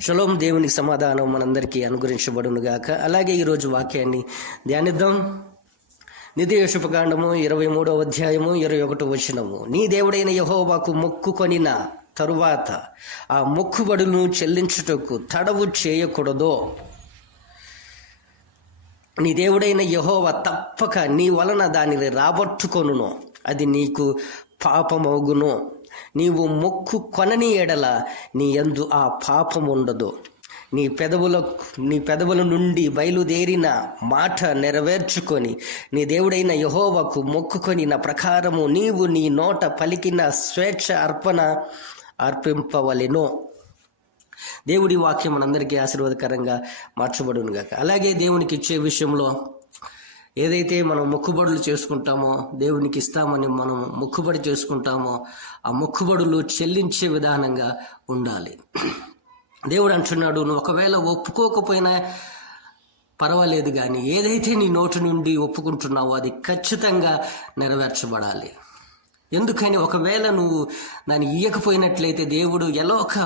Shalom దేవునికి సమాధానం మనందరికీ అనుగ్రహించబడునుగాక. అలాగే ఈరోజు వాక్యాన్ని ధ్యానిద్దాం. నిధి శుభకాండము ఇరవై మూడవ అధ్యాయము ఇరవై ఒకటో వచనము. నీ దేవుడైన యహోవాకు మొక్కుకొనిన తరువాత ఆ మొక్కుబడులను చెల్లించుటకు తడవు చేయకూడదో. నీ దేవుడైన యహోవ తప్పక నీ వలన దానిని రాబట్టుకొనును. అది నీకు పాపమవుగును నీవు మొక్కు కొనని ఎడల నీ ఎందు ఆ పాపం ఉండదు. నీ పెదవుల నీ పెదవుల నుండి బయలుదేరిన మాట నెరవేర్చుకొని నీ దేవుడైన యహోవకు మొక్కుకొని నా ప్రకారము నీవు నీ నోట పలికిన స్వేచ్ఛ అర్పణ అర్పింపవలెను. దేవుడి వాక్యం మనందరికీ ఆశీర్వాదకరంగా మార్చబడును గాక అలాగే దేవునికి ఇచ్చే విషయంలో ఏదైతే మనం మొక్కుబడులు చేసుకుంటామో దేవునికి ఇస్తామని మనం మొక్కుబడి చేసుకుంటామో ఆ మొక్కుబడులు చెల్లించే విధానంగా ఉండాలి. దేవుడు అంటున్నాడు నువ్వు ఒకవేళ ఒప్పుకోకపోయినా పర్వాలేదు కానీ ఏదైతే నీ నోటి నుండి ఒప్పుకుంటున్నావో అది ఖచ్చితంగా నెరవేర్చబడాలి. ఎందుకని ఒకవేళ నువ్వు దాన్ని ఇయ్యకపోయినట్లయితే దేవుడు ఎలా ఒక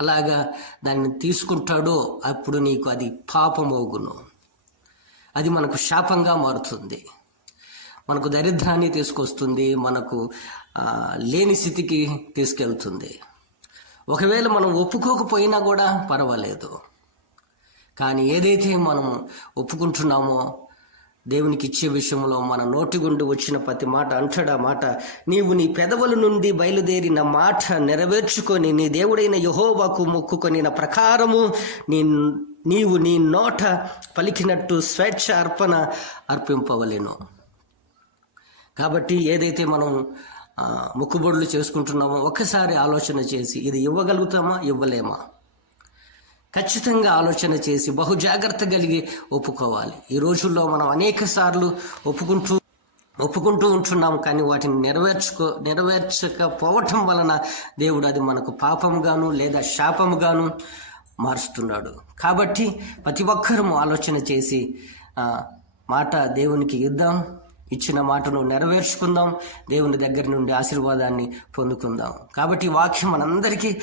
అలాగా దాన్ని తీసుకుంటాడో అప్పుడు నీకు అది పాపమోగును. అది మనకు శాపంగా మారుతుంది. మనకు దరిద్రాన్ని తీసుకొస్తుంది మనకు లేని స్థితికి తీసుకెళ్తుంది. ఒకవేళ మనం ఒప్పుకోకపోయినా కూడా పర్వాలేదు. కానీ ఏదైతే మనం ఒప్పుకుంటున్నామో దేవునికి ఇచ్చే విషయంలో మన నోటి గుండి వచ్చిన ప్రతి మాట అంటాడు మాట నీవు నీ పెదవుల నుండి బయలుదేరిన మాట నెరవేర్చుకొని నీ దేవుడైన యహోవాకు మొక్కుకొని నా ప్రకారము నీ నీవు నీ నోట పలికినట్టు స్వేచ్ఛ అర్పణ అర్పింపవలేను. కాబట్టి ఏదైతే మనం ఆ, మొక్కుబడులు చేసుకుంటున్నామో ఒక్కసారి ఆలోచన చేసి ఇది ఇవ్వగలుగుతామా? ఇవ్వలేమా? ఖచ్చితంగా ఆలోచన చేసి బహు జాగ్రత్త కలిగి ఒప్పుకోవాలి. ఈ రోజుల్లో మనం అనేక సార్లు ఒప్పుకుంటూ ఒప్పుకుంటూ ఉంటున్నాం కానీ వాటిని నెరవేర్చుకో నెరవేర్చకపోవటం వలన దేవుడు అది మనకు పాపంగాను లేదా శాపముగాను మారుస్తున్నాడు. కాబట్టి ప్రతి ఒక్కరూ ఆలోచన చేసి ఆ, మాట దేవునికి ఇద్దాం. ఇచ్చిన మాటను నెరవేర్చుకుందాం. దేవుని దగ్గర నుండి ఆశీర్వాదాన్ని పొందుకుందాం. కాబట్టి వాక్యం మనందరికీ